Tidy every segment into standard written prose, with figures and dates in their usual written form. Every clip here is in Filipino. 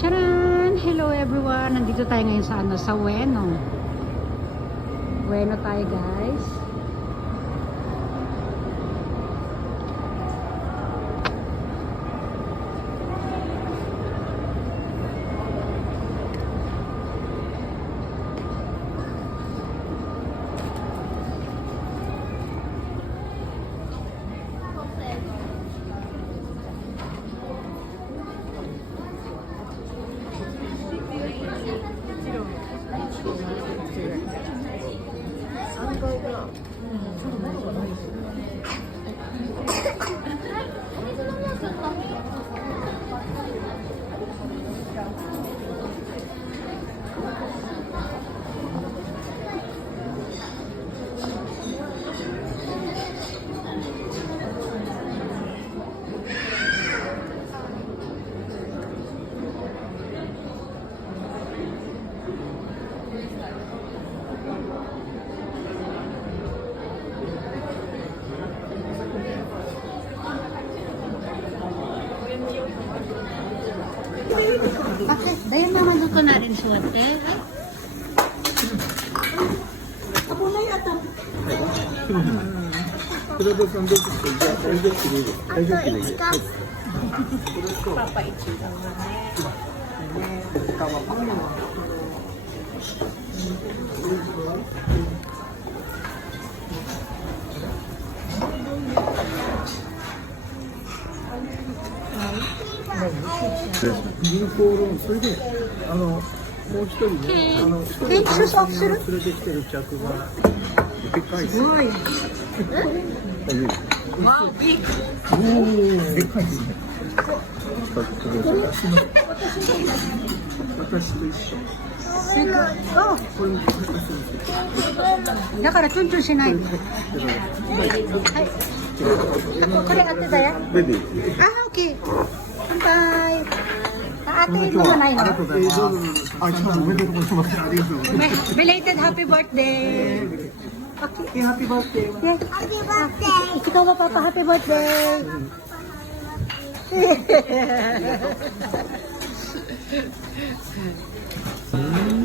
Charan! Hello everyone! Nandito tayo ngayon sa Ueno. Ueno tayo guys. Bakit? Dahil mama doon ko na rin suwate. Ako na yata. Papa Ichi.だからチュンチュンしないで。はい。これ当てたよ。ベビー。あ、オッケー。乾杯。Ate mo na yun. Belated happy birthday. Okay. Happy birthday. Happy birthday. Ikaw ba papa happy birthday.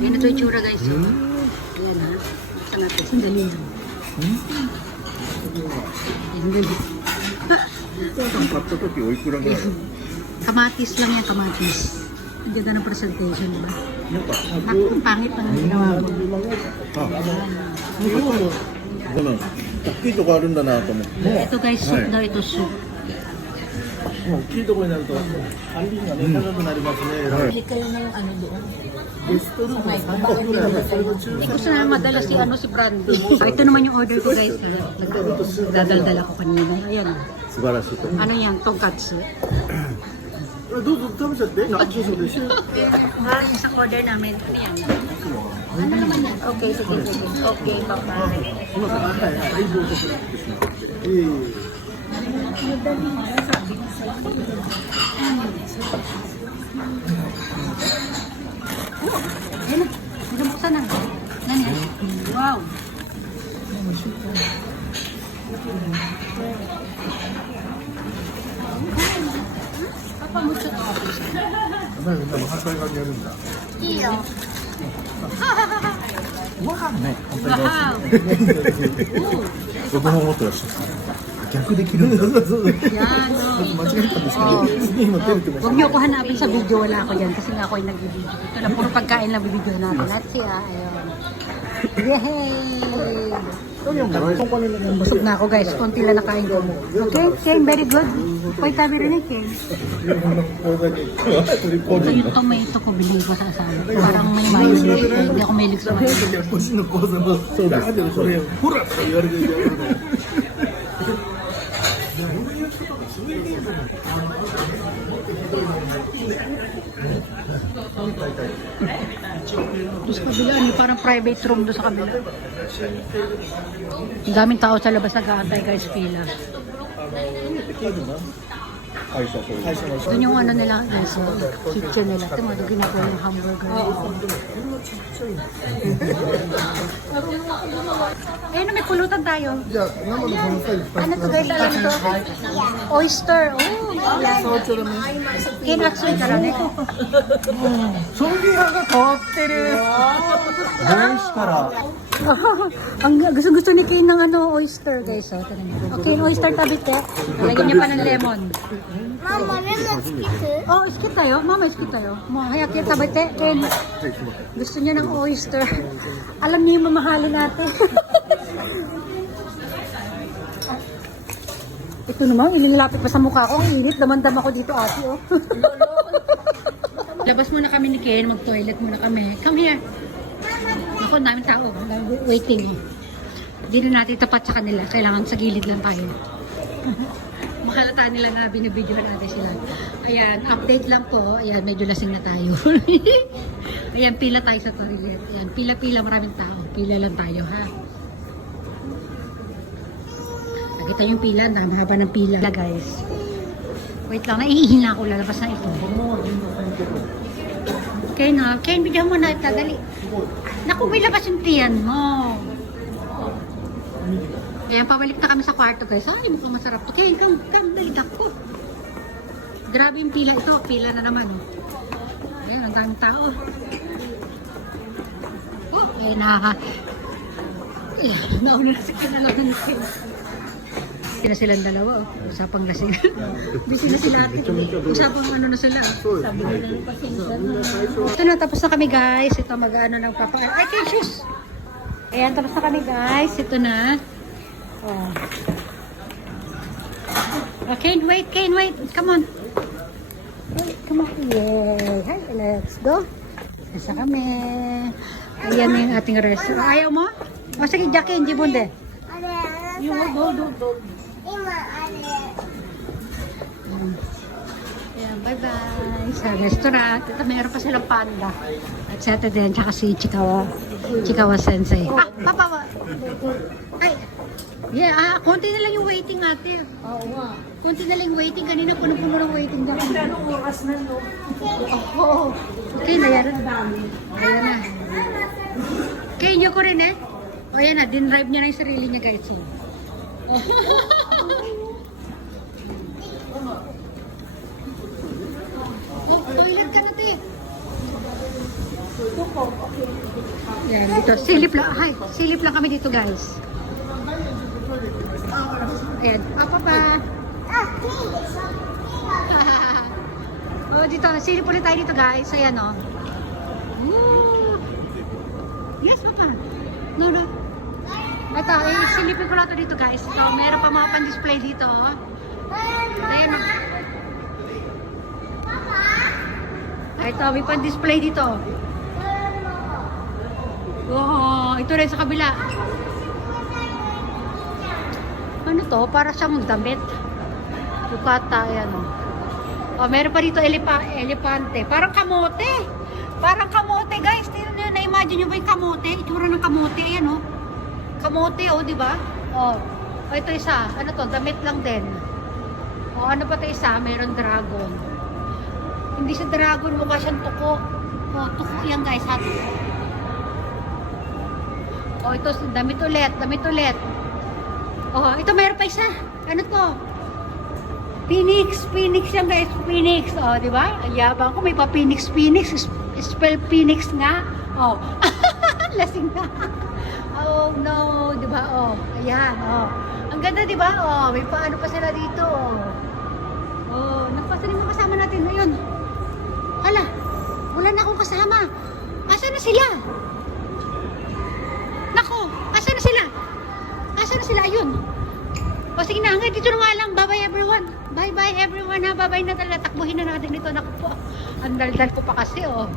Yan ito yung tsura guys. Ayan ha. Ang ate. Sandali lang. Kamatis lang yan, kamatis. Ang ganda ng presentation, diba? Ang pangit ng ginawa ko. Ito guys, soup daw ito, soup. Bili kayo ng ano doon? Hindi ko sana madala si Brandy. Ito naman yung order ko guys. Dadaldala ko kanina. Ayan. Ano yan? Tonkatsu. Isang order namin. Ano yan? Ano naman yan? Okay, sige. Okay, papa. Ayan na. Buksan na. Nani? Wow. Papa, mucho to.いいよ。Wow. 僕も思ってました。逆できるんだ。間違えたんですけど、次今出るってました。Huwag niyo ako hanapin sa video, wala ako dyan kasi nga ako yung nag-video. Ito lang, puro pagkain lang bibidyo natin. At siya, ayun. Yay! Busog na ako guys, konti lang nakain ko. Okay, Ken, very good. Pwede tabi rin eh, Ken. Ito yung tomato ko, bilhin ko sa asawa. Parang may mayonnaise. Hindi ako mahilig sa mayonnaise. Doon sa kabila, parang private room doon sa kabila. Ang daming tao sa labas nag-aantay guys, pila. Doon yung ano nila, guys, kitchen nila. Ito mga ginagawa yung hamburger. Ayun, may pulutan tayo. じゃあ生のこのサイズ Ano to guys, alam to? Oyster. Oh, yan. Kinatsuからね。将棋派が変わってる帽子から Ang gusto ni Kane ng ano, oyster guys. So, okay, oyster tabi te. Lagyan niya pa ng lemon. Mama, lemon skip. Oh, iskit tayo. Mama, iskit tayo. Hayat yung tabi te. Kane, gusto niya ng oyster. Alam niya yung mamahalin natin. Ito naman, ilinilapit pa sa mukha ko. Ang init, damandam ako dito ate. Oh. Labas muna kami ni Ken, mag-toilet muna kami. Come here. Ako, ang daming tao. Ang daming waiting. Hindi na natin tapat sa kanila. Kailangan sa gilid lang tayo. Makalata nila na binibidyoan natin sila. Ayan, update lang po. Ayan, medyo lasing na tayo. Ayan, pila tayo sa toilet. Ayan, pila-pila, maraming tao. Pila lang tayo, ha? Nakita yung pila, ang haba ng pila. Guys, wait lang, naiihina ako, lalabas na ito. Okay na, Ken, bigyan mo na ito, dali. Naku, may labas yung tiyan mo. Ayan, pabalik na kami sa kwarto, guys. Ay, mukhang masarap to. Ken, kang, dali ko. Grabe yung pila ito, pila na naman. Ayan, ang daming tao. Oh, ay, nauna na si kinalaman ni Ken. Busy na silang dalawa, oh. Usapang lasing. Busy na sila ate. Usapang ano na sila. Sabi nila ng pasensya na. Ito na, tapos na kami guys. Ito mag-ano ng papa. Ay, Ken, shoes! Ayan, tapos na kami guys. Ito na. Oh. Oh, Ken, wait. Come on. Wait, come on. Yay. Hi, let's go. Nasa kami. Ayan na yung ating restaurant. Ayaw mo? O, sige, Jackie, hindi bunde. Ayan, bye-bye sa restaurant. Ito, mayroon pa silang panda. At sa ito din, tsaka si Chikawa Sensei. Ah, papa! Ay! Yeah, konti na lang yung waiting ate. Oo nga. Konti na lang yung waiting. Kanina puno-puno ng waiting na. Anong oras na, no? Oo. Okay, nayaran. Ayan na. Okay, inyo ko rin eh. O yan na, dinrive niya na yung sarili niya guys. Oh, toilet ka na, te. Yan, dito. Silip lang kami dito, guys. Ayan. Papa. Oh, dito. Silip ulit tayo dito, guys. Ayan, oh. Woo! Yes, papa. No. Ito, silipin ko lang ito dito, guys. So, meron pa mga pan-display dito, oh. Ayan, oh. Ito, may pan-display dito. Oh, ito rin sa kabila. Ano to? Para siyang damit. Yukata, ayan o. Oh, meron pa dito elepante. Parang kamote. Parang kamote, guys. Na-imagine nyo ba yung kamote? Itsura ng kamote, ayan o. Kamote o, di ba? Oh, ito isa. Ano to? Damit lang din. Oh, ano pa ito isa? Meron dragon. Hindi siya dragon, mukha siyang tuko. Oh, tuko yan guys, ha? Oh, ito, damit ulit. Oh, ito meron pa isa. Ano to? Phoenix yan guys, Phoenix. Oh, di ba? Ayabang ko, may pa Phoenix. Spell Phoenix nga. Oh, lasing na. Oh, no, di ba? Oh, ayan, oh. Ang ganda, di ba? Oh, may paano pa sila dito. Oh, nagpasa rin mga kasama natin. Ayun. Hala, wala na akong kasama. Asa na sila? Nako, asa na sila? Ayun. O sige na, hanggang dito na nga lang. Bye-bye everyone. Bye-bye everyone ha. Bye-bye na talaga. Takbuhin na natin dito. Naku po. Ang daldal ko pa kasi oh.